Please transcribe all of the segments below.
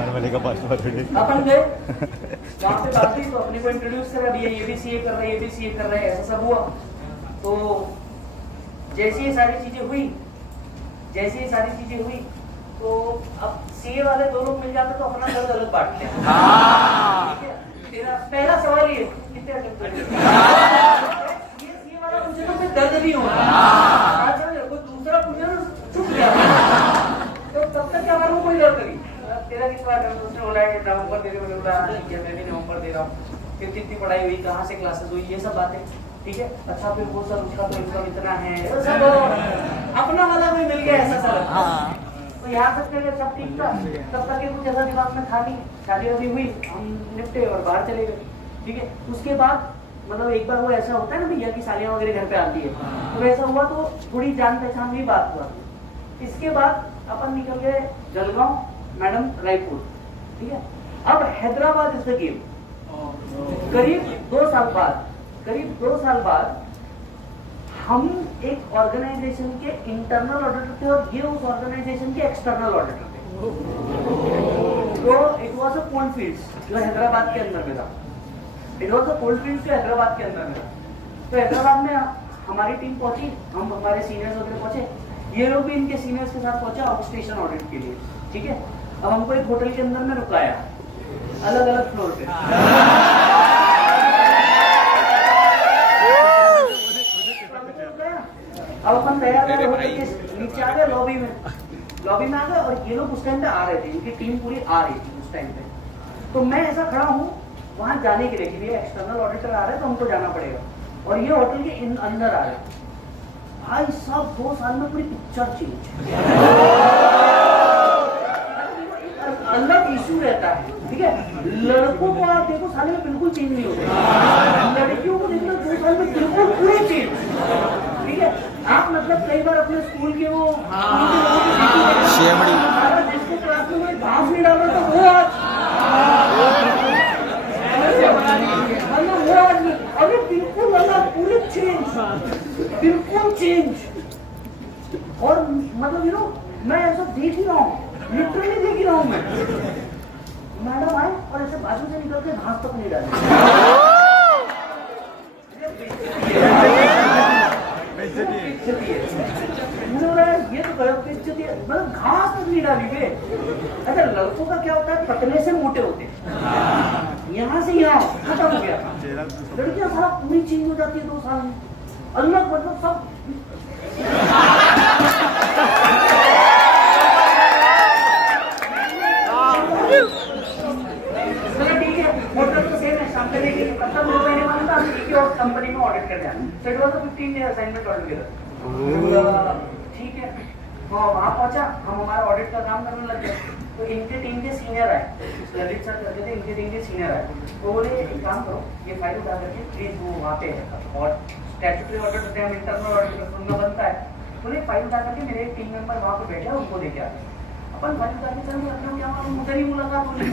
Normally का password अपन गए वहाँ पे बात हुई तो अपने को इंट्रोड्यूस करा, भैया ये भी सीए कर रहा है, ये भी सीए कर रहा है, ऐसा सब हुआ। तो जैसे ये सारी चीजें हुई तो अब सीए वाले दो लोग मिल जाते तो अपना दर्द अलग बांटते हैं। ठीक है, तेरा पहला सवाल ये कितने अटेम्प्ट कर ये सीए वाला पूछे तो फिर दर्द नहीं होगा, कोई दूसरा पूछे तो चुप गया, तो तब तक क्या मालूम कोई दर्द नहीं। तेरा किस बार उसने बोला है नवंबर दे रहे, मैंने बोला ठीक है मैं भी नवंबर दे रहा हूँ, फिर कितनी पढ़ाई हुई, कहाँ से क्लासेस हुई, ये सब बातें। ठीक है, अच्छा फिर वो सर उसका तो इनकम इतना है, सब अपना वाला भी मिल गया ऐसा सर। तो यहाँ तक के सब ठीक था, तब तक कुछ ऐसा दिमाग में था नहीं, शादी वादी हुई, हम निपटे और बाहर चले गए। ठीक है, उसके बाद मतलब एक बार वो ऐसा होता है ना भैया की सालियाँ वगैरह घर पे आती है, तो वैसा हुआ तो थोड़ी जान पहचान हुई, बात हुआ। इसके बाद अपन निकल गए जलगांव, मैडम रायपुर। ठीक है, अब हैदराबाद इज द गेम। करीब 2 साल बाद हम एक ऑर्गेनाइजेशन के इंटरनल ऑडिटर थे और ये उस ऑर्गेनाइजेशन के एक्सटर्नल ऑडिटर थे। तो it was a cold fields जो हैदराबाद के अंदर में था, तो हैदराबाद में हमारी टीम पहुंची, हम हमारे सीनियर्स वगैरह पहुंचे, ये लोग भी इनके सीनियर्स के साथ पहुंचे आउट स्टेशन ऑडिट के लिए। ठीक है, अब हमको एक होटल के अंदर में रुकाया, अलग अलग फ्लोर पे। अब अपन तैयार नीचे आ गए, लॉबी में आ गए, और ये लोग उस टाइम पे आ रहे थे, इनकी टीम पूरी आ रही थी उस टाइम पे। तो मैं ऐसा खड़ा हूँ वहां जाने के लिए कि भैया एक्सटर्नल ऑडिटर आ रहे हैं तो हमको जाना पड़ेगा, और ये होटल के अंदर आ रहे हैं। भाई साहब 2 साल में पूरी पिक्चर चेंज, अलग इशू रहता है। ठीक है, लड़कों को आप देखो साल में बिल्कुल चेंज नहीं होते, लड़कियों को देखो 2 साल में बिल्कुल पूरी चेंज। ठीक है, आप मतलब कई बार अपने स्कूल के वो जिसको क्लास में घास नहीं डाला था वो आज अरे बिल्कुल अलग, पूरी चेंज, बिल्कुल चेंज। और मतलब यू नो मैं ऐसा देख ही रहा हूँ, लिटरली देख ही रहा हूँ मैं। मैडम आए और ऐसे बाजू से निकल के घास तक नहीं डाले, ये तो गलत इज्जत है, मतलब घास तक नहीं डाली वे। अच्छा, लड़कों का क्या होता है, पतले से मोटे होते हैं, यहाँ से यहाँ खत्म हो गया। लड़कियां सारा पूरी चेंज हो जाती है 2 साल में, अलग मतलब सब। ठीक है, होटल तो सेम है, शाम के लिए कंपनी में ऑडिट कर जाना, so it was a 15 day assignment altogether। ठीक है, वहाँ पहुंचा, हम हमारा ऑडिट का काम करने लग गए। तो इनके टीम के सीनियर आए, ललित सर करते थे, इनके टीम के सीनियर आए, तो बोले एक काम करो, ये फाइल उठा करके प्लीज वो वहाँ पे और स्टैट्यूटरी ऑडिट होते हैं, हम इंटरनल ऑडिट उनका बनता है, बोले फाइल उठा करके मेरे एक टीम मेंबर वहाँ पे बैठे उनको देखे आते। अपन फाइल उठा के चलेंगे, अपने क्या मालूम उधर ही मुलाकात होगी।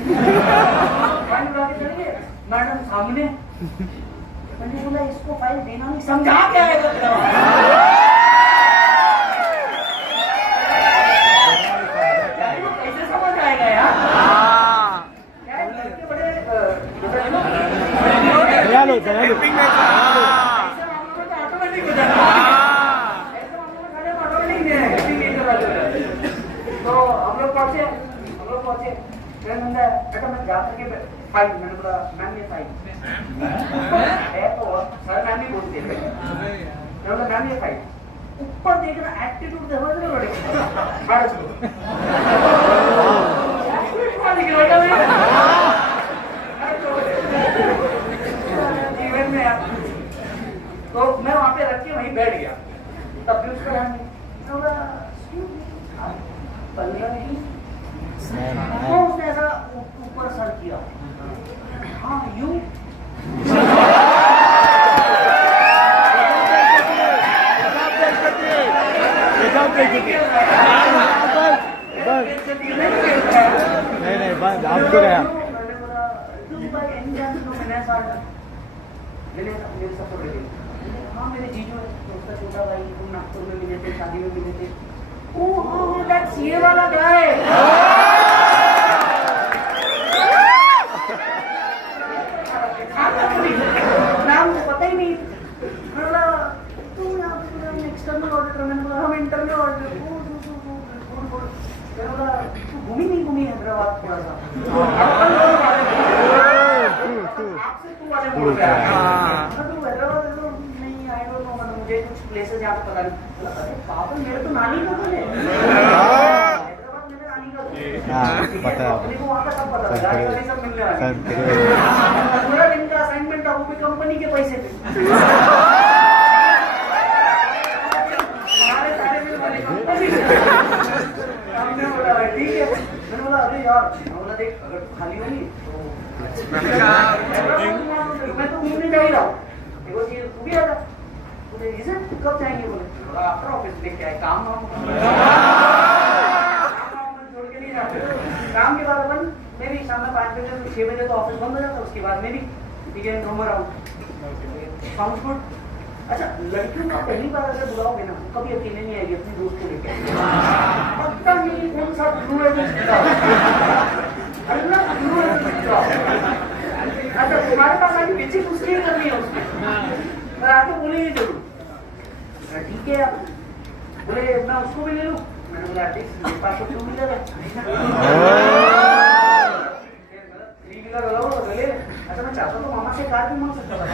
फाइल उठा के चलेंगे, मैडम सामने, मैंने बोला इसको फाइल देना नहीं, समझा क्या है तो हम लोग पहुंचे, बेटा मैं जा करके फाइल, मैंने बोला मैम ये फाइल है तो सर मैम ही बोलते हैं, मैंने बोला मैम ये फाइल, ऊपर देखना एटीट्यूड देखो ना इवेंट में यार। तो मैं वहाँ पे रख के वहीं बैठ गया, तब भी उसका ध्यान उसने ऐसा ऊपर सर किया, हाँ यू नहीं बस आप तो गया हाँ मेरे जीजू उसका छोटा भाई, तुम नागपुर में मिले थे, शादी में मिले थे। ओह दैट सीए वाला गाय। हैदराबाद थोड़ा सा अपन लोग आपसे तू वाले बोल रहा है तू हैदराबाद नहीं आई डोंट नो मतलब मुझे कुछ प्लेसेस यहाँ पे पता नहीं। अरे पापा मेरे तो नानी का घर है हैदराबाद मेरे नानी का घर हाँ पता है अपने को वहाँ का सब पता है गाड़ी वाली सब मिलने वाली है। पूरा दिन का असाइनमेंट अब वो भी कंपनी के पैसे पे हमारे सारे बिल वाली कंपनी हमने बोला भाई ठीक है मैंने बोला अरे यार मैं बोला देख अगर तू खाली होगी तो मैं तो घूमने जा ही रहा हूँ देखो जी तू भी आ जा बोले इसे कब जाएंगे बोले आफ्टर ऑफिस लेके आए काम छोड़ के नहीं जाते काम के बाद अपन मैं भी शाम में 5 बजे 6 बजे तो ऑफिस बंद हो जाता उसके बाद में भी ठीक है रोम अराउंड साउंड गुड। अच्छा लड़कियों का पहली बार अगर बुलाओगे ना कभी अकेले नहीं आएगी अपने दोस्त को लेकर पता नहीं कौन सा गुरु है अल्लाह गुरु है। अच्छा तुम्हारे पास आगे पीछे कुछ नहीं करनी है उसमें पर आगे बोलेंगे जरूर ठीक है यार बोले मैं उसको भी ले लूँ मैंने बोला मेरे पास तो 2 व्हीलर है 3 व्हीलर वाला ले अच्छा मैं चाहता तो मामा से कार भी मांग सकता था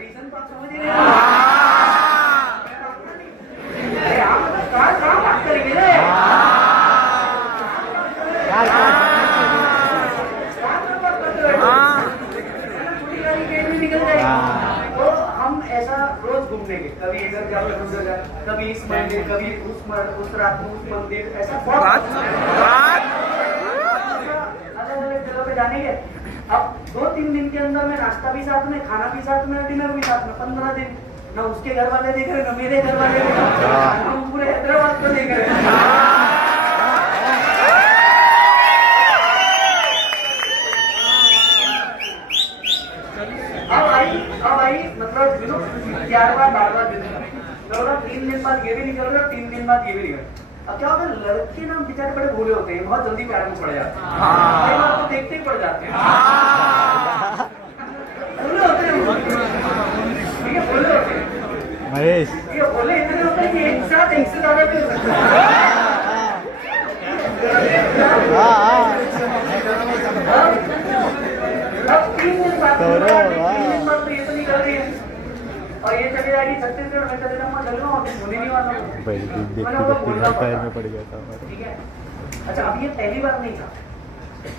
रीजन तो आप समझ ही नहीं अरे आप मतलब कार कहाँ बात करेंगे रे छोटी गाड़ी गेट में निकल जाएगी तो हम ऐसा रोज घूमने के कभी इधर जाओ उधर जाओ कभी इस मंदिर कभी उस रात में उस मंदिर ऐसा बहुत अलग अलग जगह पे जाने के। अब 2-3 दिन के अंदर में नाश्ता भी साथ में खाना भी साथ में डिनर भी साथ में 15 दिन ना उसके घर वाले देख रहे ना मेरे घर वाले देख रहे हम पूरे हैदराबाद को देख रहे अब आई मतलब 4 बार 12 दिन तो 3 दिन बाद ये भी निकल रहा है 3 दिन बाद ये भी निकल। अब क्या होता है लड़के ना बेचारे बड़े भोले होते हैं बहुत जल्दी प्यार में पड़ जाते हैं कई बार तो देखते ही पड़ जाते हैं भोले होते हैं ठीक है भोले होते हैं महेश ये भोले इतने होते हैं कि एक साथ एक से ज्यादा भी हो सकते अब 3 दिन बाद तो ये तो नहीं कर रही है और ये चली जाएगी छत्तीसगढ़ में चले जाऊंगा चल रहा हूँ होने नहीं वाला पैर में पड़ गया था ठीक है। अच्छा अब ये पहली बार नहीं था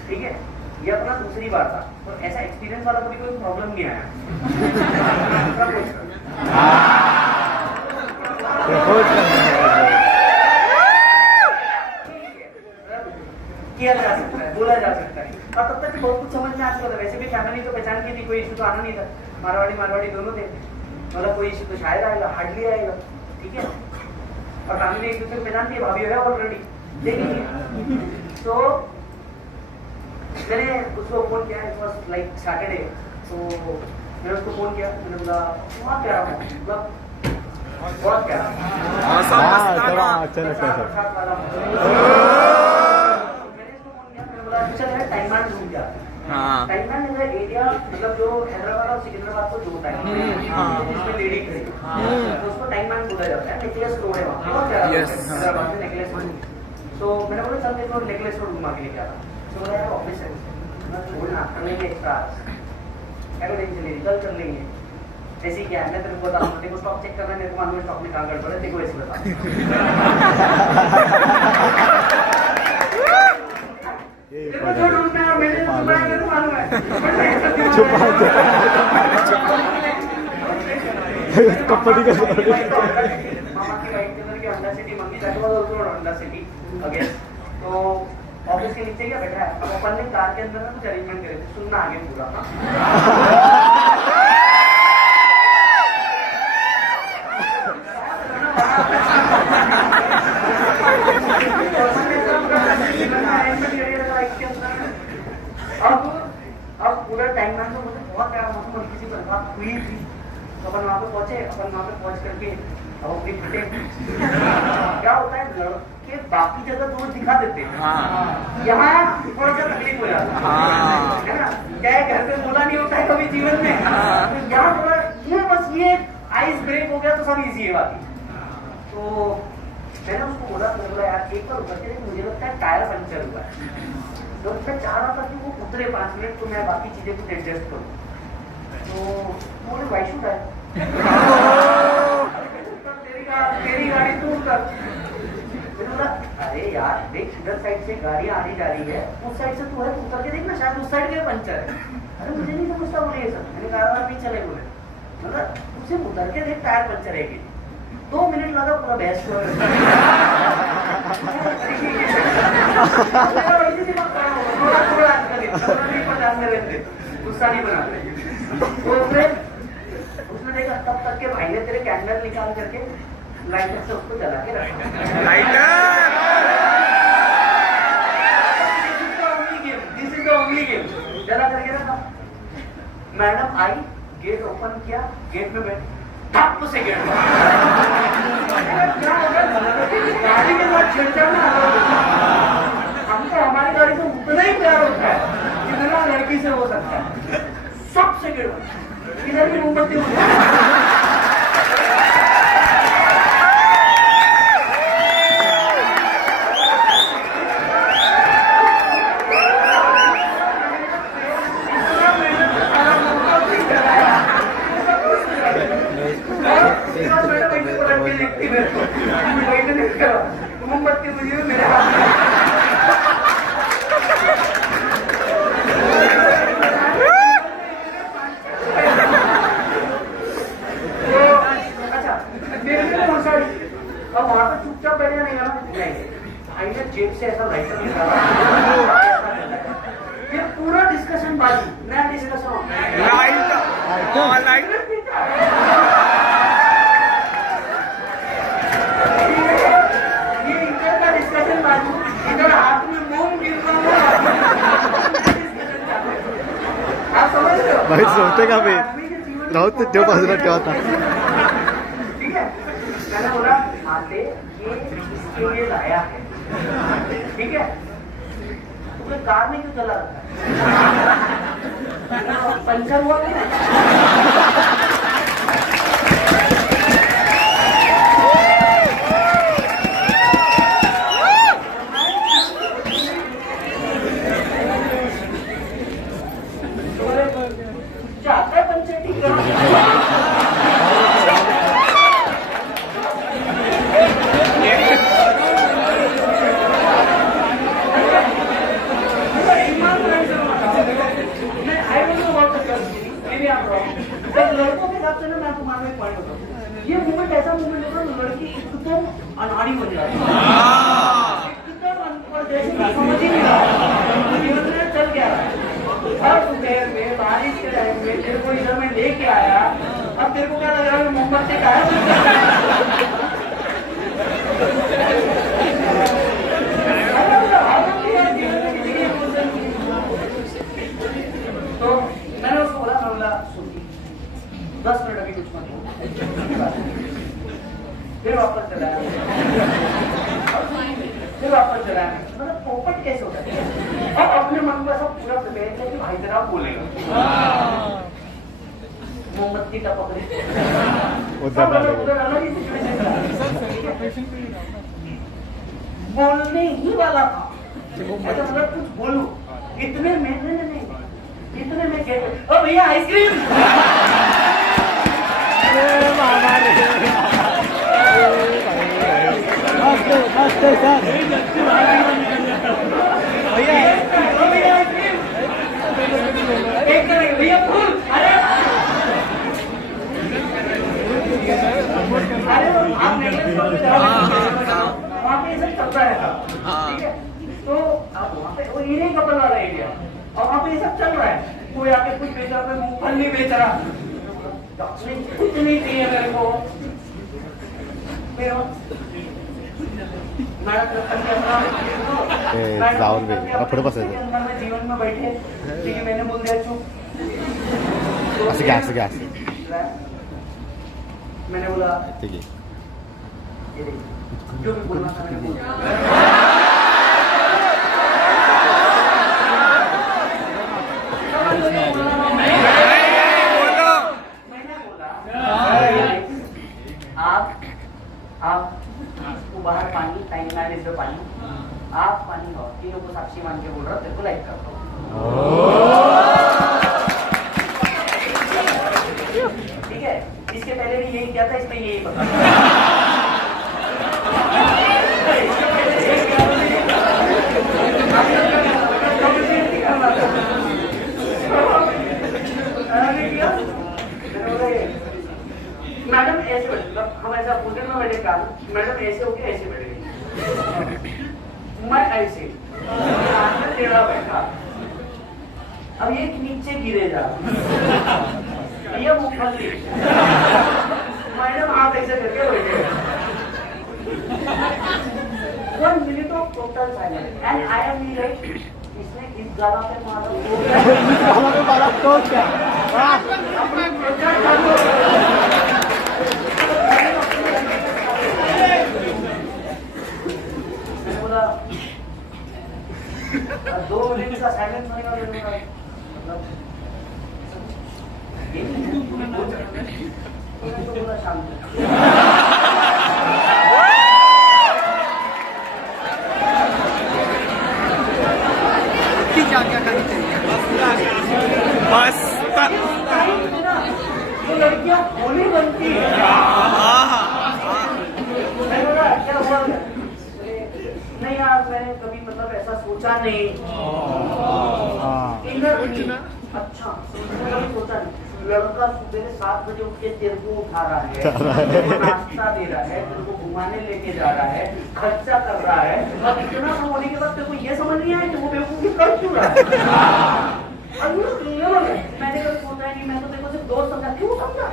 ठीक है ये अपना दूसरी बार था तो ऐसा एक्सपीरियंस वाला कभी कोई प्रॉब्लम नहीं आया किया जा सकता है बोला जा सकता है और तब तक बहुत कुछ समझ में आ चुका था वैसे भी फैमिली तो पहचान की थी कोई इशू तो आना नहीं था मारवाड़ी दोनों थे मतलब कोई इशू तो शायद आएगा हार्डली आएगा ठीक है और फैमिली एक दूसरे को पहचानती है भाभी है ऑलरेडी देखेंगे तो मैंने उसको फोन किया इट वाज लाइक सैटरडे तो मैंने उसको फोन किया मैंने बोला बहुत प्यारा हूँ मतलब बहुत प्यारा अच्छा लगता है चल है टाइमलैंड घूम गया टाइमलैंड इज एरिया मतलब जो हैदराबाद और सिकंदराबाद को जोड़ता है जिसमें लेडी खड़ी तो उसको टाइमलैंड बोला जाता है नेकलेस रोड है वहाँ हैदराबाद में नेकलेस रोड तो मैंने बोला चल देखो नेकलेस रोड घुमा के लेके आ रहा तो बोला यार ऑफिस है मैं छोड़ना कर लेंगे एक्स्ट्रा क्या करेंगे चलेंगे कल कर लेंगे ऐसी क्या है मैं तेरे को बता दूँ देखो स्टॉक चेक करना है मेरे को मालूम है स्टॉक में कहाँ गड़बड़ है देखो ऐसे बता जो ढूंढना है मैंने तो छुपाया मेरे को मालूम है छुपा कंपनी का मामा की वाइफ के अंदर की अंडा सिटी मंगी दैट वाज आल्सो अंडा सिटी अगेन तो ऑफिस के नीचे क्या बैठा है अब अपन ने कार के अंदर ना कुछ अरेंजमेंट करे थे सुनना आगे पूरा अब पूरा टाइम में तो मुझे बहुत प्यारा मौसम हल्की सी बरसात हुई थी तो अपन वहाँ पे पहुंच करके अब अपनी फटे क्या होता है लड़के बाकी जगह दूर दिखा देते हैं यहाँ थोड़ा सा तकलीफ हो जाता है ना क्या घर पे बोला नहीं होता है कभी जीवन में यहाँ थोड़ा ये बस ये आइस ब्रेक हो गया तो सब इजी है बाकी तो मैंने उसको बोला, मैंने बोला यार एक बार उतर के देख, मुझे लगता है टायर पंचर हुआ है। तो मैं चाह रहा था कि वो उतरे 5 मिनट तो मैं बाकी चीजें कुछ एडजस्ट करूँ। तो बोले वाई शुड है तेरी गाड़ी तू उतर। मैंने बोला अरे यार देख इधर साइड से गाड़ियां आनी जा रही है, उस साइड से तू है, तू उतर के देख ना, शायद उस साइड के पंचर है। अरे मुझे नहीं समझता बोले ये सब। मैंने कहा नहीं चले बोले, मतलब उसे उतर के देख टायर पंचर है कि 2 मिनट लगा पूरा बहस को। गुस्सा नहीं बनाते। तो उसने देखा तब तक के भाई ने तेरे कैंडल निकाल करके लाइटर से उसको जला के रखा। This is the only game. जला करके रखा। मैडम आई, गेट ओपन किया, गेट में बैठ ठप से गेट गाड़ी के साथ छेड़छाड़ ना। हमको हमारी गाड़ी से उतना ही प्यार होता है जितना लड़की से हो सकता है। सबसे गिर इधर भी मोमबत्ती मोमबत्ती मुझे मेरे हाथ अब वहां पे चुपचाप बैठे नहीं भाई ने जेब से ऐसा लाइटर निकाला। ये पूरा डिस्कशन बाजी, नया डिस्कशन ये इधर का डिस्कशन बाजू, इधर हाथ में मोम गिर रहा है। आप समझ रहे हो भाई सोचते का भी राहुल तो जो बाजूला क्या होता। ठीक है, मैंने बोला आते ये इसके लिए लाया है, ठीक है, तो फिर कार में क्यों चला रखा है? पंचर हुआ नहीं चाहता है पंचर ठीक करना। लड़कों के हिसाब से ना मैं तुम्हारा एक पॉइंट बताऊं, ये मूवमेंट ऐसा मूवमेंट होगा ना लड़की एकदम अनाड़ी बन जाती है, एकदम अनपढ़ जैसे समझ ही नहीं रहा जीवन में चल क्या रहा है। हर दोपहर में बारिश के टाइम में तेरे को इधर में लेके आया, अब तेरे को क्या लग रहा है मोमबत्ती का है। तो मैंने उसको बोला, मैं बोला 10 मिनट अभी कुछ मत। फिर वापस चलाया, मतलब पोपट कैसे होता है। और अपने मन को ऐसा पूरा प्रिपेयर किया कि भाई तेरा बोलेगा, मोमबत्ती टपक रही, उधर अलग ही सिचुएशन बोलने ही वाला था। ऐसा मतलब कुछ बोलूं, इतने में नहीं, इतने में क्या, ओ भैया आइसक्रीम। भैया फूल, अरे आप वहाँ पे ये सब चलता रहता, ठीक है। तो अब वहाँ पे वो ये कपल वाला एरिया, और वहाँ पे ये सब चल रहा है। कोई आके कुछ बेच रहा, कोई मूंगफली बेच रहा, कुछ नहीं चाहिए मेरे को। जाऊन भी पुढे बसायचं मैं जीवन में बैठे, ठीक है, मैंने बोल दिया चुप। असं घ्या मैंने बोला ठीक है, ये देखिए जो भी बोलना था मैंने बोल दिया। आप इसको बाहर तीनों को साक्षी मान के बोल रहा हूँ, तेरे को लाइक करता हूँ। ठीक है, इसके पहले भी यही किया था, इसमें यही बता। मैडम ऐसे हम ऐसा पूछे ना बैठे काम, मैडम ऐसे होके ऐसे बैठे, मैं ऐसे टेढ़ा बैठा, अब ये नीचे गिरे जा, ये मूंगफली, मैडम आप ऐसे करके बैठे। 1 minute of total silence and I am like, इसने इस गाना पे मारा तो क्या? अपना प्रोजेक्ट बोला 2 मिनट का साइलेंस होने का मतलब ये तो बोला शांत। क्या क्या करनी चाहिए बस तो लड़कियां होली बनती है। क्या हुआ? नहीं यार, मैंने कभी मतलब ऐसा सोचा नहीं। अच्छा, सोचा नहीं। लड़का सुबह 7 बजे उठ के तेरे को उठा रहा है, नाश्ता दे रहा है, तेरे को घुमाने लेके जा रहा है, खर्चा कर रहा है, और इतना सब होने के बाद तेरे को ये समझ नहीं आया कि वो बेवकूफी कर क्यों रहा है। मैंने कभी सोचा है कि मैं तो देखो सिर्फ दोस्त समझा, क्यों समझा?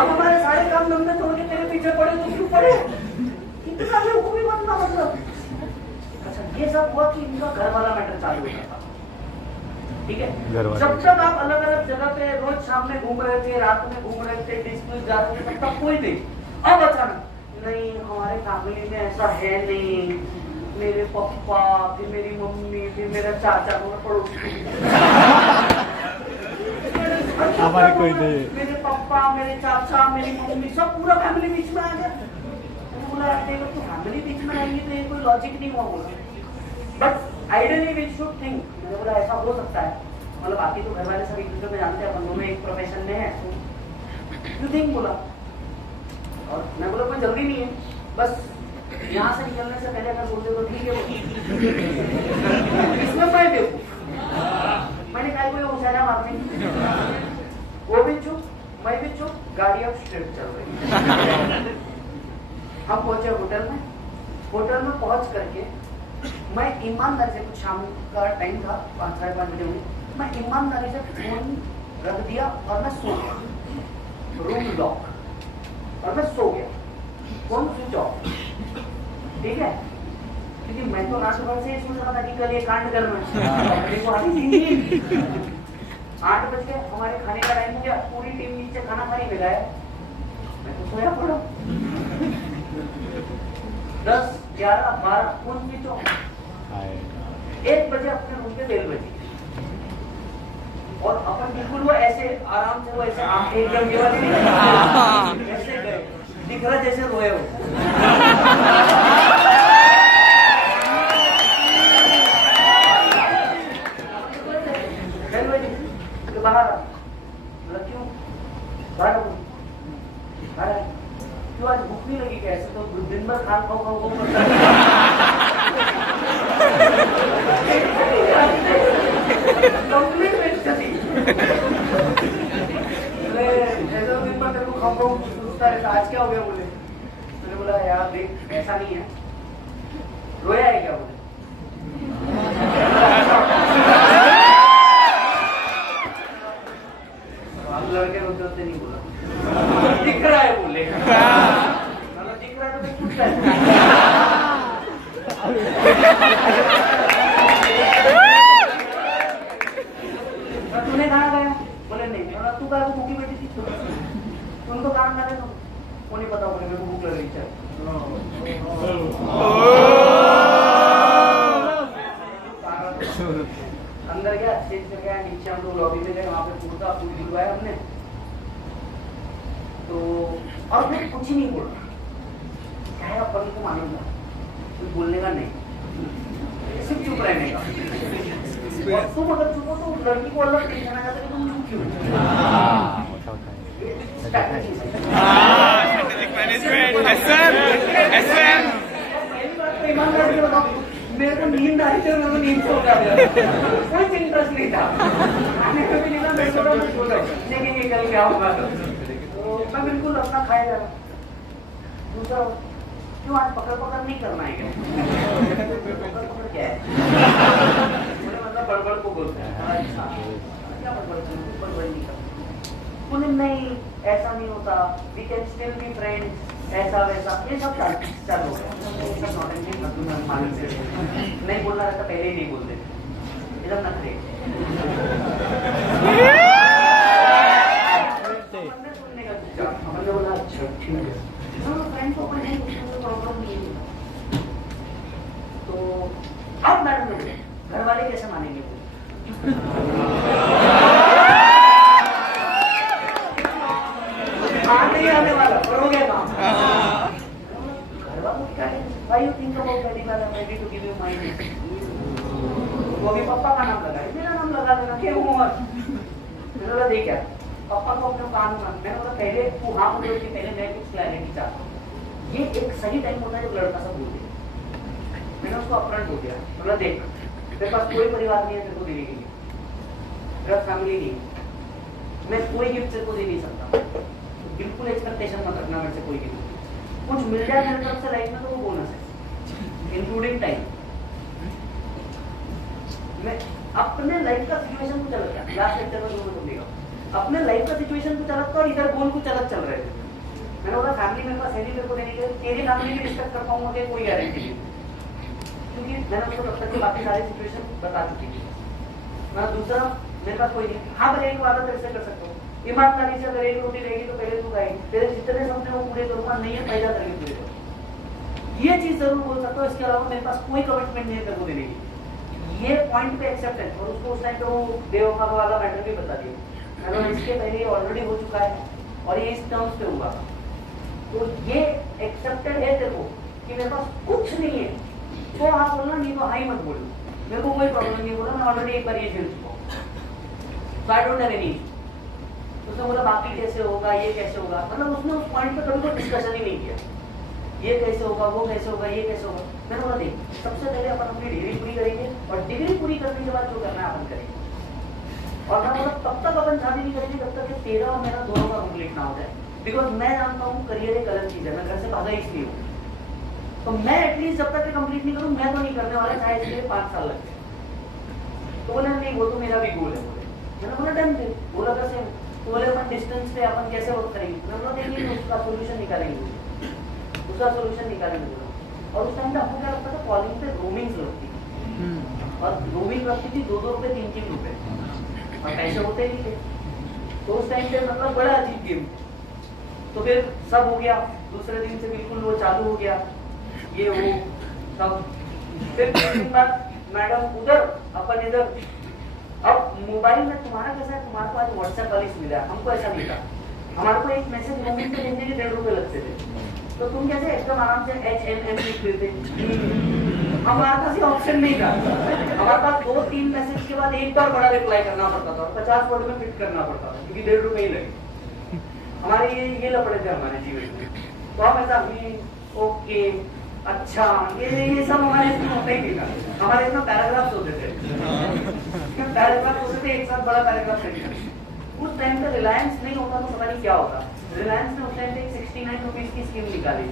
अब हमारे सारे काम धंधे छोड़ के तेरे पीछे पड़े तो क्यों पड़े? इतना बेवकूफी बनना मतलब। अच्छा, ये सब हुआ कि इनका घर वाला मैटर चालू होता था। ठीक है, जब तक आप अलग अलग जगह पे रोज शाम में घूम रहे थे, रात में घूम रहे थे, डिस्को जा रहे थे, तब तक कोई नहीं। अब अचानक नहीं, हमारे फैमिली में ऐसा है नहीं, मेरे पापा, फिर मेरी मम्मी, फिर मेरा चाचा, पड़ोसी, हमारे कोई नहीं, मेरे पापा, मेरे चाचा, मेरी मम्मी, सब पूरा फैमिली बीच में आ गया। बोला देखो तो फैमिली बीच में आएंगे तो ये कोई लॉजिक नहीं हुआ बोला, but ideally we should think. मैंने बोला ऐसा हो सकता है, मतलब बाकी तो घर वाले सब एक दूसरे को जानते हैं, अपन दोनों एक प्रोफेशन में है, यू थिंक बोला। और मैं बोला कोई जल्दी नहीं है, बस यहाँ से निकलने से पहले अगर बोलते तो ठीक है। इसमें मैं देखूँ, मैंने कहा कोई उछाला मारने, वो भी चुप, मैं भी चुप, गाड़ी अब स्ट्रेट चल रही। हम पहुंचे होटल में पहुंच करके मैं ईमानदारी से, कुछ शाम का टाइम था, 5 साढ़े 5 बजे हुई, मैं ईमानदारी से फोन रख दिया और मैं सो गया, रूम लॉक, और मैं सो गया, फोन स्विच ऑफ। ठीक है, क्योंकि मैं तो रात भर से सोच रहा था कि कल ये कांड करना है। 8 बज गए, हमारे खाने का टाइम हो गया, पूरी टीम नीचे खाना खाने मिला है, मैं तो सोया पड़ा। 10, 11, 12 फोन स्विच ऑफ। 1 बजे अपने रूम पे बेल बजी और अपन बिल्कुल वो ऐसे आराम से, वो ऐसे एकदम ये वाली नहीं, ऐसे गए, दिख रहा जैसे रोए हो। बाहर क्यों आज भूख नहीं लगी? कैसे तो दिन भर खान खाओ करता कंप्लीट थी। दिन भर तेरे को खाओ सोचता रहता, आज क्या हो गया बोले? मैंने बोला यार देख ऐसा नहीं है। रोया है क्या बोले? लड़के रोते होते नहीं बोला, दिख रहा है बोले, दिख रहा है तो कुछ तूने खाना खाया? बोले नहीं। तू क्या भूखी बैठी थी? तुम तो काम कर रहे हो, वो नहीं पता बोले मेरे को भूख लग रही है। अंदर गया, चेंज कर गया, नीचे हम लोग लॉबी में गए, वहाँ पे फूड दिलवाया हमने। तो और मैं कुछ ही नहीं बोल रहा, क्या है अपन को मालूंगा, कुछ बोलने का नहीं, सिर्फ चुप रहने का। और तुम अगर चुप हो तो लड़की को अलग टेंशन आ जाता है कि तुम चुप क्यों? स्ट्रैटेजी है। पहली बात तो ईमानदारी से बताओ, मेरे को नींद आ रही थी, मेरे को नींद सो गया, कोई इंटरेस्ट नहीं था, खाने में भी नहीं था, मेरे को देखेंगे कल क्या होगा। तो मैं बिल्कुल अपना खाया जा रहा। दूसरा, क्यों आज पकड़ पकड़ नहीं करना है क्या? पकड़ पकड़ क्या है? मुझे मतलब बड़बड़ को बोलते हैं। अच्छा, क्या बड़बड़ नहीं करते? बोले नहीं, ऐसा नहीं होता, we can still be friends, ऐसा वैसा, ये सब चालू हो गया। ये सब नॉलेज मानी से नहीं बोलना रहता, पहले ही नहीं बोलते, ये सब नखरे। सुनने का हमने बोला अच्छा ठीक है, फ्रेंड को अपन नहीं, प्रॉब्लम नहीं है। तो अब मैडम ने बोले घर वाले कैसे मानेंगे? नहीं आने वाला, हो गया काम। घर वालों क्या है? Why you think about wedding? I'm ready to give you my name. वो अभी पापा का नाम लगा, मेरा नाम लगा देना, क्या हुआ? मैंने बोला देख यार, पापा को अपने काम में, मैंने बोला पहले तू हाँ बोले, उसके पहले मैं कुछ क्लैरिटी चाहता हूँ। ये एक सही टाइम होता है जब लड़का सब बोल दे। मैंने उसको अपफ्रंट बोल दिया, बोला देख मेरे पास कोई परिवार नहीं है तेरे को देने के लिए, मेरा फैमिली नहीं, मैं कोई गिफ्ट तेरे को दे नहीं सकता, बिल्कुल एक्सपेक्टेशन मत रखना मेरे से कोई गिफ्ट। कुछ मिल जाए मेरे तरफ से लाइफ में तो वो बोनस है, इंक्लूडिंग टाइम। मैं अपने लाइफ का सिचुएशन कुछ अलग था, लास्ट लेक्चर में तुम देगा, अपने लाइफ का सिचुएशन कुछ अलग था और इधर गोल कुछ अलग चल रहे थे। मैंने बोला फैमिली मेरे पास है नहीं, मेरे को देने के लिए तेरी फैमिली की रिस्पेक्ट कर पाऊंगा कि कोई गारंटी नहीं, क्योंकि मैंने उसको तब तक के बाकी सारे सिचुएशन बता चुकी थी। मैं दूसरा, मेरे पास कोई नहीं, हाँ मैं एक वादा तेरे से कर सकता हूँ, ईमानदारी से अगर एक रोटी रहेगी तो पहले तू खाएगी, तेरे जितने सपने वो पूरे करूंगा, नहीं है पैदा करके पूरे करूंगा, ये चीज जरूर बोल सकता हूँ। इसके अलावा मेरे पास कोई कमिटमेंट नहीं है तेरे को देने की, ये पॉइंट पे एक्सेप्ट है। और उसको उस टाइम पे वो बेवफा वाला मैटर भी बता दिया, मैंने इसके पहले ऑलरेडी हो चुका है और ये इस टर्म्स पे हुआ, तो ये एक्सेप्टेड है तेरे को कि मेरे पास कुछ नहीं है, तो आप बोलना, नहीं तो हाई मत बोलो, मेरे को कोई प्रॉब्लम नहीं, बोला मैं ऑलरेडी एक बार ये झेल चुका हूँ, सो आई डोंट हैव एनी। उसने बोला बाकी कैसे होगा, ये कैसे होगा, मतलब उसने उस पॉइंट पे कभी कोई डिस्कशन ही नहीं किया, ये कैसे होगा, वो कैसे होगा, ये कैसे होगा। मैंने बोला देख, सबसे पहले अपन अपनी डिग्री पूरी करेंगे और डिग्री पूरी करने के बाद जो करना है अपन करेंगे, और मैं बोला तब तक अपन शादी नहीं करेंगे जब तक कि तेरा और मेरा दोनों का कंप्लीट ना हो जाए, बिकॉज मैं जानता हूँ करियर एक अलग चीज है, मैं घर से भागा इसलिए हूँ, तो मैं एटलीस्ट जब तक कंप्लीट नहीं करूँ, मैं तो नहीं करने वाला, चाहे इसके लिए 5 साल लग जाए। तो बोले नहीं, वो तो मेरा भी गोल है। बोले, मैंने बोला डन थे, बोला कैसे, बोले अपन डिस्टेंस पे अपन कैसे वर्क करेंगे, मैंने बोला देखिए उसका सोल्यूशन निकालेंगे, उसका सोल्यूशन निकालेंगे बोला। और उस टाइम पे आपको क्या लगता था, कॉलिंग पे रोमिंग लगती थी, और रोमिंग लगती थी 2-2 रुपए 3-3 रुपए, और पैसे होते ही थे, तो उस टाइम पे मतलब बड़ा अजीब गेम। तो फिर सब हो गया, दूसरे दिन से बिल्कुल वो चालू हो गया, ये वो सब। फिर 3 दिन बाद मैडम उधर, अपन इधर। अब मोबाइल में तुम्हारा कैसा है, तुम्हारे पास व्हाट्सएप वाली सुविधा है, हमको ऐसा नहीं था, हमारे को एक मैसेज रोमिंग पे भेजने के 1.5 रुपए लगते थे, तो तुम कैसे एकदम आराम से HMM लिख देते, हमारे पास ये ऑप्शन नहीं था, हमारे पास 2-3 मैसेज के बाद एक बार बड़ा रिप्लाई करना पड़ता था और 50 वर्ड में फिट करना पड़ता था, क्योंकि 1.5 रुपए ही लगे। हमारे ये लपड़े थे हमारे जीवन में, तो हम ऐसा ओके अच्छा ये सब हमारे इसमें होता ही नहीं था, हमारे इसमें पैराग्राफ्स होते थे, पैराग्राफ होते थे, एक साथ बड़ा पैराग्राफ लिखना। उस टाइम पे रिलायंस नहीं होता तो पता नहीं क्या होता, रिलायंस ने उस टाइम पे 69 रुपीज की स्कीम निकाली।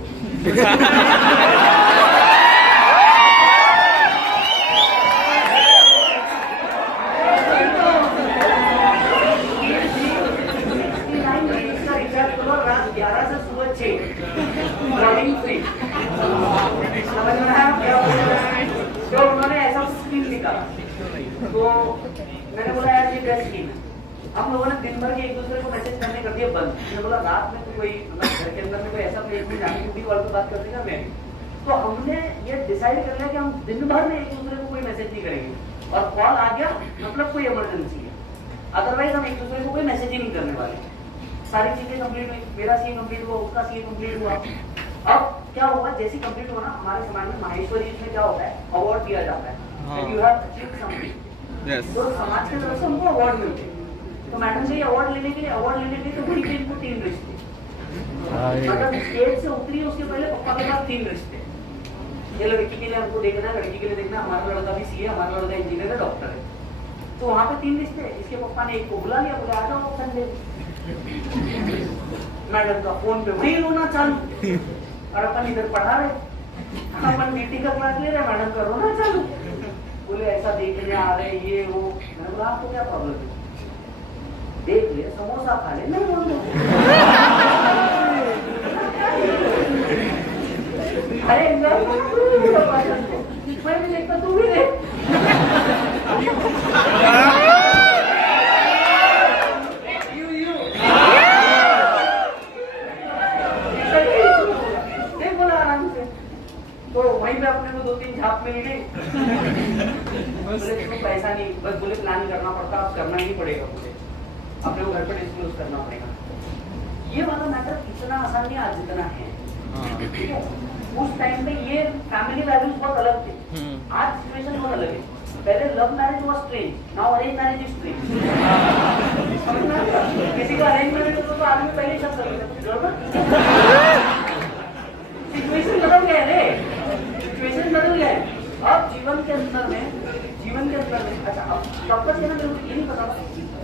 रात 11 से सुबह 6 रनिंग फ्री, समझ में आया क्या? तो उन्होंने ऐसा स्कीम निकाला, तो मैंने बोला यार ये बेस्ट स्कीम है। हम लोगों ने दिन भर के एक दूसरे को मैसेज करने कर दिया बंद। मैंने बोला रात में तो कोई घर के अंदर में कोई ऐसा प्लेस में जाके वीडियो कॉल पे बात कर देगा मैं, तो हमने ये डिसाइड कर लिया कि हम दिन भर में एक दूसरे को कोई मैसेज नहीं करेंगे, और कॉल आ गया मतलब कोई इमरजेंसी है, अदरवाइज हम एक दूसरे को कोई मैसेज ही नहीं करने वाले। सारी चीजें कंप्लीट हुई, मेरा सीए कंप्लीट हुआ, उसका सीए कंप्लीट हुआ। अब क्या होगा, जैसे कंप्लीट हुआ ना, हमारे समाज में माहेश्वरी में क्या होता है, अवार्ड दिया जाता है, you have achieved something. Yes. तो समाज की तरफ से हमको अवार्ड मिलते हैं। तो मैडम से अवार्ड लेने के लिए तो वही पे इनको 3 रिश्ते, मतलब स्टेज से उतरी उसके पहले पप्पा के पास 3 रिश्ते। ये लड़की के लिए हमको देखना है, लड़की के लिए देखना, हमारा लड़का भी सीए, हमारा लड़का इंजीनियर है, डॉक्टर है। तो वहाँ पे 3 रिश्ते। इसके पप्पा ने एक को बुला लिया, बोले आ जाओ संडे। मैडम का फोन पे वही रोना चालू, और अपन इधर पढ़ा रहे, अपन बीटी का क्लास ले रहे, मैडम का रोना चालू। बोले ऐसा देखने आ रहे, ये वो। मैंने बोला आपको क्या प्रॉब्लम है, देख ले समोसा खा ले। नहीं बोल अरे मैं भी देखता, तू भी देख। तो वहीं पे अपने को 2-3 झाप मिल गई। बोले तो पैसा नहीं, बस बोले प्लान करना पड़ता, अब करना ही पड़ेगा, बोले अपने को घर पर डिस्क्लोज करना पड़ेगा। ये वाला मैटर इतना आसान नहीं आज जितना है, ठीक है। उस टाइम पे ये फैमिली वैल्यूज बहुत अलग थे, आज सिचुएशन बहुत अलग है। पहले love marriage was strange, now arrange marriage is strange. किसी का अरेंज मैरिज हो तो आदमी पहले शब्द सिचुएशन बदल गया रे, सिचुएशन बदल गया है। अब जीवन के अंदर में अच्छा, अब तब तक मेरे को ये नहीं पता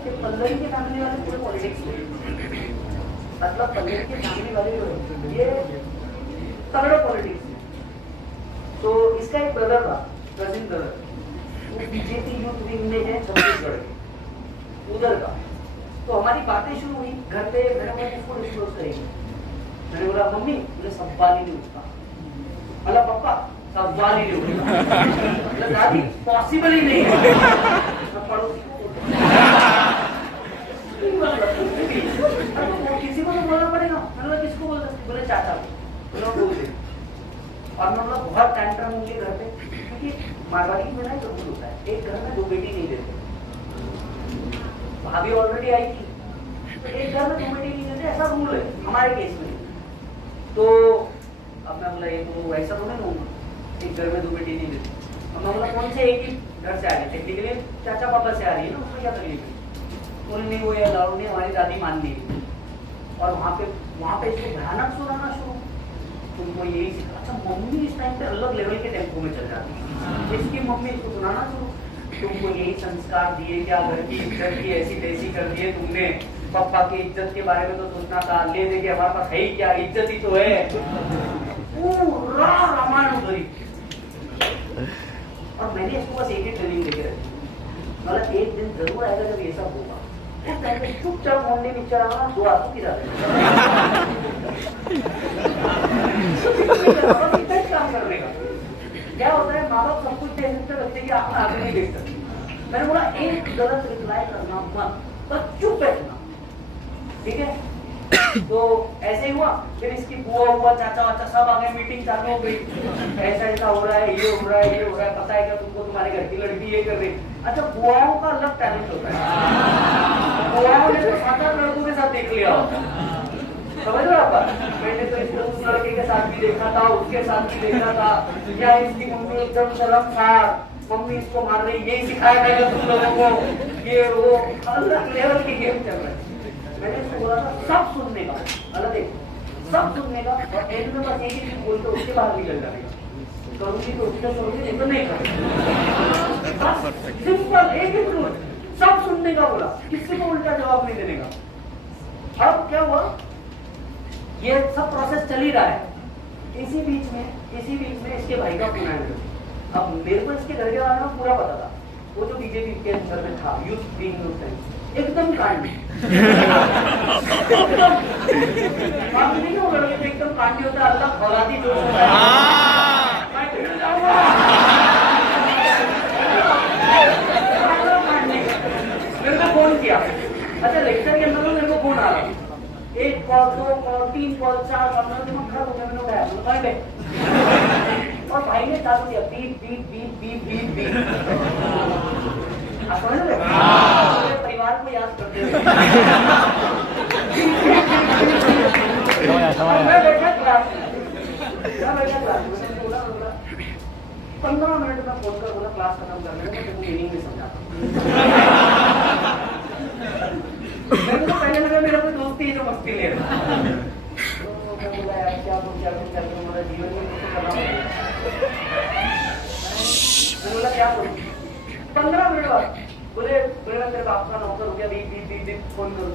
कि पल्लवी के फैमिली वाले पूरे पॉलिटिक्स में, मतलब पल्लवी के फैमिली वाले ये तगड़े पॉलिटिक्स। तो इसका एक ब्रदर था, कजिन ब्रदर, वो बीजेपी यूथ विंग में है छत्तीसगढ़ के उधर का। तो हमारी बातें शुरू हुई घर पे, मैंने इसको डिस्क्लोज करेंगे। मैंने बोला मम्मी, मुझे सवाल ही नहीं उठता। मतलब पापा सवाल ही नहीं उठता, मतलब दादी पॉसिबल ही नहीं है। पड़ोसी किसी को तो बोलना पड़ेगा। मैंने किसको बोलता, बोले चाचा को बोल दे। और मतलब बहुत टैंट्रम होंगे घर पे, क्योंकि मारवाड़ी में ना रूल होता है, एक घर में 2 बेटी नहीं देते। भाभी ऑलरेडी आई थी, तो एक घर में 2 बेटी नहीं देते, ऐसा रूल है हमारे केस में। तो अब मैं बोला ये तो ऐसा तो नहीं होगा, एक घर में 2 बेटी नहीं देते। अब मैं बोला कौन से एक ही घर से आ रही, टेक्निकली चाचा पापा से आ रही है ना, उसमें क्या तकलीफ है। बोले नहीं वो ये अलाउड नहीं, हमारी दादी मान ली। और वहाँ पे इसको भयानक सुनाना शुरू, तुमको यही सिखा। अच्छा मम्मी इस टाइम पे अलग लेवल के टेम्पो में चल जाती है, इसकी मम्मी इसको सुनाना शुरू, तुमको यही संस्कार दिए क्या, घर की इज्जत की ऐसी तैसी कर दिए तुमने, पापा की इज्जत के बारे में तो सोचना था, ले दे के हमारे पास है ही क्या, इज्जत ही तो है। पूरा रामायण उधरी। और मैंने इसको बस एक ही ट्रेनिंग देके रखी, मतलब एक दिन जरूर आएगा जब ये सब होगा। उस टाइम पे चुपचाप मोंडे पिक्चर आना, 2 आंसू गिरा काम करने का। क्या होता है, माँ बाप सब कुछ दे सकते, बच्चे की आंख आगे नहीं देख सकते। मैंने बोला एक गलत रिप्लाई करना मत, बस चुप बैठना, ठीक है। तो ऐसे ही हुआ। फिर इसकी बुआ हुआ, चाचा वाचा सब आ गए, मीटिंग चालू हो गई, ऐसा ऐसा हो रहा है, ये हो रहा है, ये हो रहा है, पता है क्या तुमको, तुम्हारे घर की लड़की ये कर रही। अच्छा बुआओं का अलग टैलेंट होता है, बुआओं ने तो 7-8 लड़कों के साथ देख लिया, समझ रहे आप। मैंने तो इसको उस लड़के के साथ भी देखा था, उसके साथ भी देखा था, या इसकी मम्मी एकदम शर्मसार, मम्मी इसको मार रही, यही सिखाया जाएगा तुम लोगों को, ये वो अलग लेवल की गेम चल रहा है। मैंने इसको बोला था सब सुनने का, अलग एक सब सुनने का, और एंड में बस एक ही चीज बोलते उसके बाहर निकल जाएगा, करूंगी तो उसका करूंगी, नहीं तो नहीं करूंगी, बस सिंपल एक ही रूल, सब सुनने का बोला, किसी को उल्टा जवाब नहीं देने का। अब क्या हुआ, ये सब प्रोसेस चल ही रहा है। इसी बीच में इसके भाई का फोन आया। अब मेरे को इसके घर के बारे में पूरा पता था, वो जो बीजेपी के अंदर में था, यूथ विंग उस टाइम एकदम कांडी, नहीं हो लड़के तो एकदम कांडी होता है, अल्लाह भगाती जोश होता है, मैं भिड़ जाऊंगा। मेरे को फोन किया, अच्छा लेक्चर के अंदर मेरे को फोन आ रहा, 1 कॉल 2 कॉल 3 कॉल 4 कॉल, मेरा दिमाग खराब हो गया। मैंने और भाई ने चालू किया beep beep beep beep beep beep. आप समझ रहे? परिवार को याद क्लास करते हुए। समझ मैं बैठा क्लास में, 15 मिनट में फोन कर बोला क्लास खत्म कर लेंगे, तेरे को मीनिंग नहीं समझाता। मेरे को पहले लगा मेरा कोई दोस्त ही है जो मस्ती ले रहा है। तो मैं बोला यार क्या बोल मेरा जीवन में कुछ करना पड़ेगा। मैं बोला क्या करूँ? 15 मिनट बाद बोले तेरे बाप का नौकर हो गया, बीप फोन करो।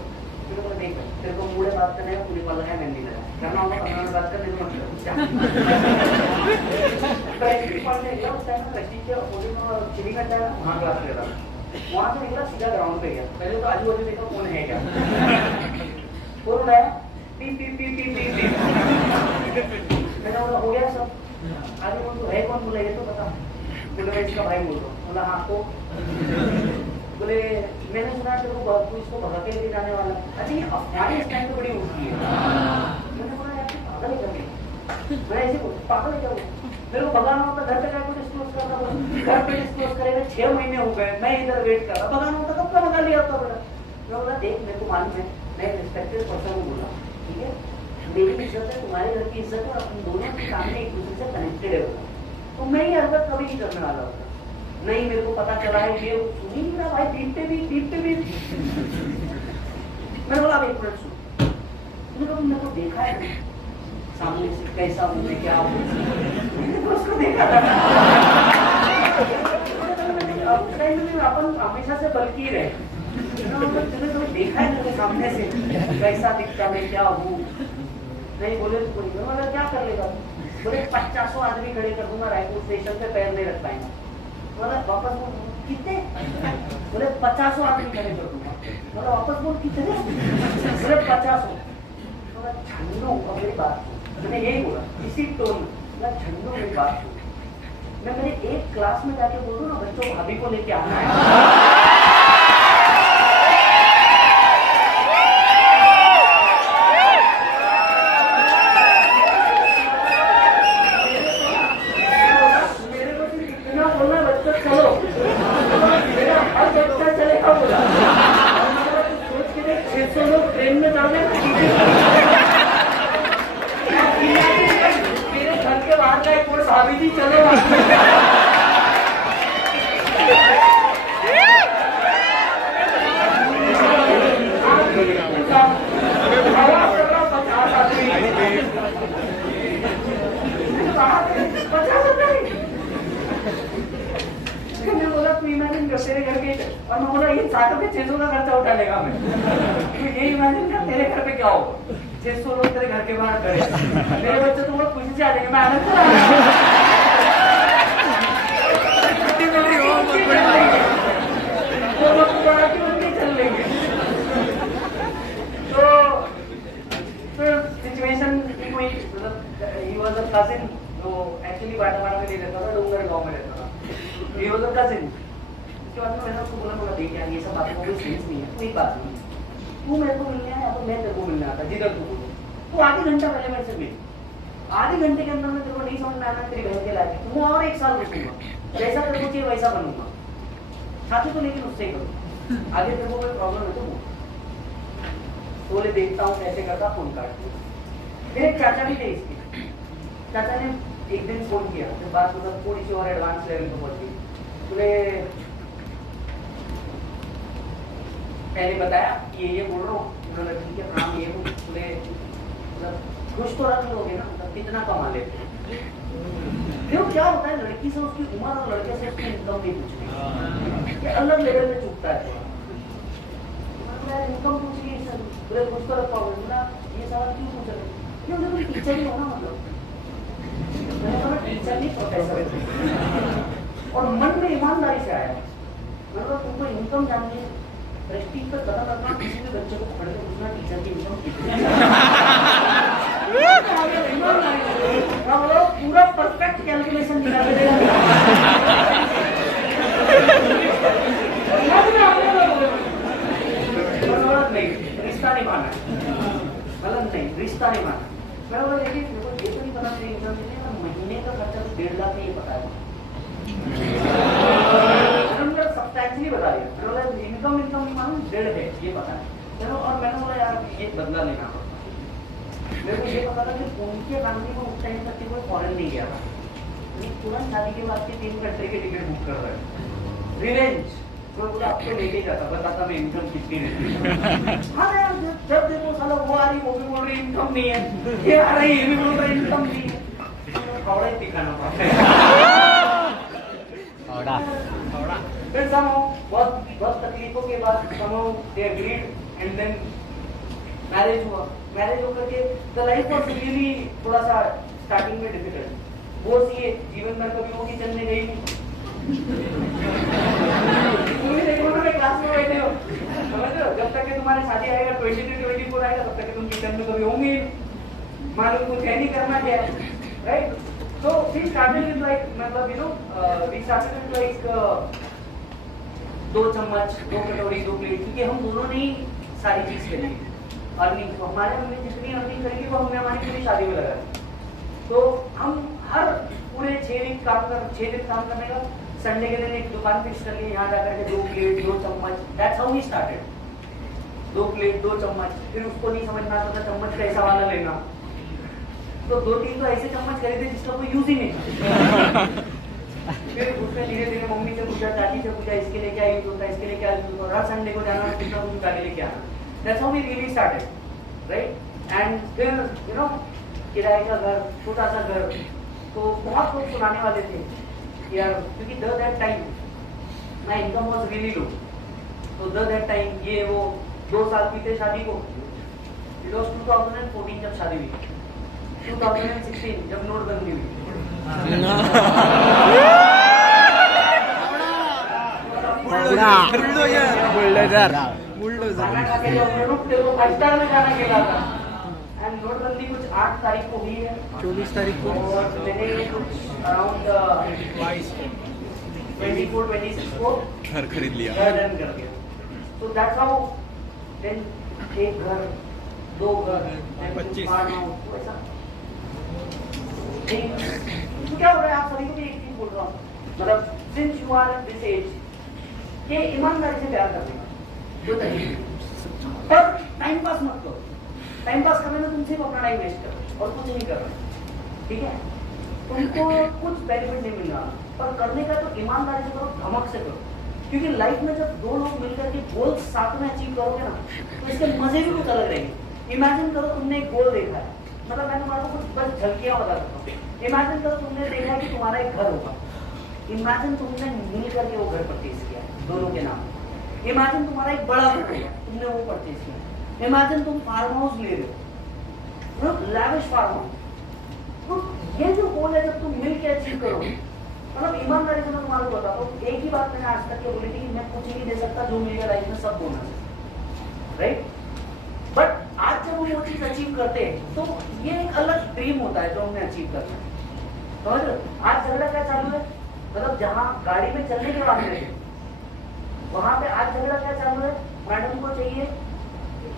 मैंने बोला नहीं तेरे को मूड बात करने का, पूरी पल है मेहंदी लगा करना होगा, 15 मिनट बात करने को मतलब चिली घंटा है वहाँ क्लास ले रहा, वहाँ से निकला सीधा ग्राउंड पे गया। पहले तो आजू बाजू देखा कौन है क्या, फोन उठाया पी। मैंने बोला हो गया सब, आगे बोल तो है कौन? बोला ये तो बता। बोले मैं इसका भाई बोल रहा हूँ। बोला हाँ तो बोले मैंने सुना तेरे को इसको भगा के लेके जाने वाला। अच्छा ये अफवाहें इस टाइम पे बड़ी उठती है। मैंने बोला यार पागल है क्या? मैं ऐसे पागल है क्या? मेरे को भगाना होता घर पे जाकर डिस्क्लोज करना पड़ा, घर पे डिस्क्लोज करेगा 6 महीने हो गए, मैं इधर वेट कर रहा। भगाना होता कब का भगा लिया होता बड़ा। मैं बोला देख मेरे को मालूम है, मैं एक रिस्पेक्टेड पर्सन को बोला ठीक है, मेरी इज्जत है तुम्हारे घर की इज्जत है, अपन दोनों के सामने एक दूसरे से कनेक्टेड है। तो मैं ये हरकत कभी नहीं करने वाला होता। नहीं मेरे को पता चला है ये सुनी मेरा भाई बीप पे भी। मैंने बोला अब 1 मिनट सुन, मेरे को देखा है सामने से कैसा हूँ मैं, क्या हूँ, मैंने तो उसको देखा था। अपन हमेशा से बल्कि रहे, तूने तो देखा है मेरे सामने से कैसा दिखता मैं, क्या हूँ। नहीं बोले तो कोई क्या कर लेगा? बोले 50 आदमी खड़े कर दूंगा रायपुर स्टेशन पे, पैर नहीं रख पाएंगे। बोला वापस बोल कितने? बोले 50 आदमी खड़े कर दूंगा। बोला वापस बोल कितने? बोले 50। बोला झंडू मेरी बात, मैंने यही बोला इसी टोन में, झंडू मेरी बात। मैं मेरे एक क्लास में जाके बोल दूं ना बच्चों भाभी को लेके आना है, भाभी जी चलो बोला तू इमेजिन कर तेरे घर के, और मैं बोला ये 600 का खर्चा उठाने का मैं, तू ये इमेजिन कर तेरे घर पे क्या होगा, 600 लोग तेरे घर के बाहर खड़े, मेरे बच्चे तो बहुत खुशी से आ जाएंगे, मैं आनंद चल लेंगे। तो सिचुएशन कोई मतलब ही वाज अ कजिन जो एक्चुअली बाटावाड़ा में नहीं रहता था, डोंगर गांव में रहता था। He was a cousin. उसके बाद मैंने उसको बोला देख यार ये सब बातों को कोई सेंस नहीं है, कोई बात नहीं, तू मेरे को मिलने आया तो मैं तेरे को मिलने आता, जिधर तू बोलो। तो आधे घंटा पहले मेरे से मिल, आधे घंटे के अंदर में तेरे को नहीं समझ में आना तेरी बहन के लायक, तू और 1 साल रुकूंगा, जैसा तेरे को चाहिए वैसा बनूंगा, साथी तो लेकिन उससे ही करूँ, आगे तेरे को कोई प्रॉब्लम है तो बोले देखता हूँ कैसे करता, फोन काट दिया। मेरे चाचा भी थे इसके, चाचा ने एक दिन फोन किया, फिर बात मतलब थोड़ी सी और एडवांस लेवल पर पहुंच गई। बोले पहले बताया कि ये बोल रहा हूँ, उन्होंने ठीक है प्रणाम, ये बोले मतलब खुश तो रख लोगे ना, मतलब कितना कमा लेते हो। देखो क्या होता है, लड़की से उसकी उम्र और लड़के से उसकी इनकम नहीं पूछनी, ये अलग लेवल में चुकता है थोड़ा। इनकम पूछिए सर, बोले कुछ तो रखा होगा ना, ये सवाल क्यों पूछ रहे? क्योंकि तुम टीचर ही हो ना, मतलब टीचर नहीं प्रोफेसर, और मन में ईमानदारी से आया। मतलब तुमको इनकम जाननी है, प्रेस्टीज पे कदम रखना, किसी भी बच्चे को पढ़ के पूछना टीचर की इनकम कितनी है, पूरा परफेक्ट कैलकुलेशन निकाल देगा। नहीं रिश्ता नहीं माना, मतलब नहीं रिश्ता नहीं माना। मैं बोला ये तो नहीं पता मेरी इनकम कितनी है, महीने का खर्चा तो 1.5 लाख ये पता है, सब्सटेंशियली बता दिया। इनकम नहीं मालूम 1.5 है, ये पता है चलो। और मैंने बोला यार ये बदला लेना पड़ता। मेरे को ये पता था कि उनके फैमिली में उस टाइम तक कोई फॉरेन नहीं गया था, तुरंत शादी के बाद के 3 कंट्री के टिकट बुक कर रहे हैं। रिवेंज तो बोला आपको लेके जाता, बताता मैं इनकम कितनी रहती है। हाँ यार जब देखो साला वो आ रही वो भी बोल रही इनकम नहीं है, ये आ रही ये भी बोल रही इनकम नहीं है, थोड़ा ही दिखाना पड़ता है। फिर बहुत तकलीफों के बाद they agreed and then marriage हुआ। मैरिज होकर के द लाइफ वाज रियली थोड़ा सा स्टार्टिंग में डिफिकल्ट। वो ये जीवन में कभी वो किचन में गई नहीं, क्लास में बैठे हो समझ रहे हो, जब तक कि तुम्हारी शादी आएगा 23-24 आएगा तब तक कि तुम किचन में कभी होंगे मालूम कुछ है नहीं करना क्या, right. So we started with like मतलब we started with like 2 चम्मच 2 कटोरी 2 प्लेट, क्योंकि हम दोनों ने ही सारी चीज करी अर्निंग। तो हमारे हमने जितनी अर्निंग करेगी वो हमने हमारी पूरी शादी में लगाई। तो हम हर पूरे 6 दिन काम करने का, संडे के दिन एक दुकान फिक्स कर ली, यहाँ जाकर के 2 प्लेट 2 चम्मच, that's how we started. 2 plate 2 चम्मच, फिर उसको नहीं समझ में आता था चम्मच कैसा वाला लेना, तो 2-3 तो ऐसे चम्मच खरीदे जिसका कोई यूज ही नहीं। फिर उसमें धीरे धीरे मम्मी से पूछा, चाची से पूछा, इसके लिए क्या यूज होता है, इसके लिए क्या यूज होता है, हर संडे को जाना पूछना कुछ के लिए क्या आना। That's how we really started, right. And फिर किराए का घर, छोटा सा घर, तो बहुत लोग सुनाने वाले थे यार, क्योंकि that time my income was really low. तो दैट टाइम ये वो 2 साल बीते शादी को, इट वाज 2014 जब शादी हुई, 2016 जब नोटबंदी हुई। एंड नोटबंदी कुछ 8 तारीख को हुई है, 24 तारीख को, और मैंने कुछ अराउंड 24-26 को घर खरीद लिया, घर डन कर दिया। तो दैट्स हाउ देन 1 घर 2 घर 25 ऐसा। तो क्या हो रहा है, आप सभी को भी एक चीज बोल रहा हूँ, मतलब since you are at this age, ये ईमानदारी से प्यार करने का जो तरीका, पर टाइम पास मत करो। टाइम पास करने में तुम सिर्फ अपना टाइम वेस्ट करो और कुछ नहीं कर रहे, ठीक है। तुमको कुछ बेनिफिट नहीं मिल रहा, पर करने का तो ईमानदारी से करो, धमक से करो, क्योंकि लाइफ में जब 2 लोग मिलकर के गोल साथ में अचीव करोगे ना, तो इसके मजे भी कुछ अलग रहेंगे। इमेजिन करो तुमने एक गोल देखा है, मतलब मैं तुम्हारे को कुछ बस झलकियां बता सकता हूँ। इमेजिन करो तुमने देखा कि तुम्हारा एक घर होगा, इमेजिन तुमने मिल करके वो घर परचेज किया दोनों के नाम। इमेजिन तुम्हारा एक बड़ा घर होगा, तुमने वो परचेज किया। इमेजिन तुम फार्म हाउस ले रहे हो, लैविश फार्म हाउस। तो ये जो गोल है जब तुम मिल के अचीव करो, मतलब ईमानदारी से मैं तुम्हारे को बताता हूँ, एक ही बात मैंने आज तक के बोली थी कि मैं कुछ नहीं दे सकता, जो मेरी लाइफ में सब बोनस है, राइट। बट आज जब हम वो चीज अचीव करते हैं तो ये एक अलग ड्रीम होता है जो हमने अचीव करना है, समझ रहे हो। आज झगड़ा क्या चालू है, मतलब जहाँ गाड़ी में चलने के बाद में वहां पे आज झगड़ा क्या चालू है, मैडम को चाहिए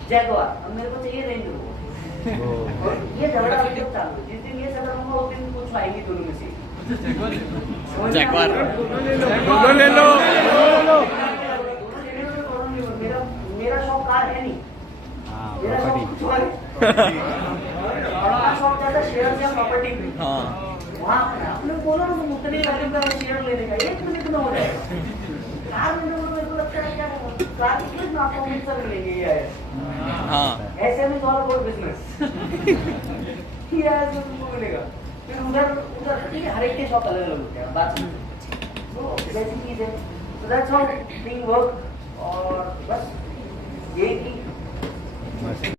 जैगवार और मेरे को चाहिए रेंज रोवर। और ये झगड़ा अभी तक चालू है, जिस दिन ये झगड़ा होगा उस दिन कुछ आएगी दोनों में से। जैगवार ले लो। मेरा शौक कार है नहीं, मेरा शौक कुछ और है। शौक ज्यादा शेयर या प्रॉपर्टी पे। वहाँ आपने बोला ना तुम उतने वैल्यू का शेयर लेने का 1 मिनट में हो जाएगा। कार लेने में मेरे को लगता है क्या कार कितने में आपको मिक्सर मिलेंगे ये है। ऐसे में तो और बिजनेस ये ऐसे तुमको मिलेगा। फिर उधर ठीक है, हर एक के शौक अलग अलग होते हैं, बात तो वैसी चीज है। So that's how thing work, और बस यही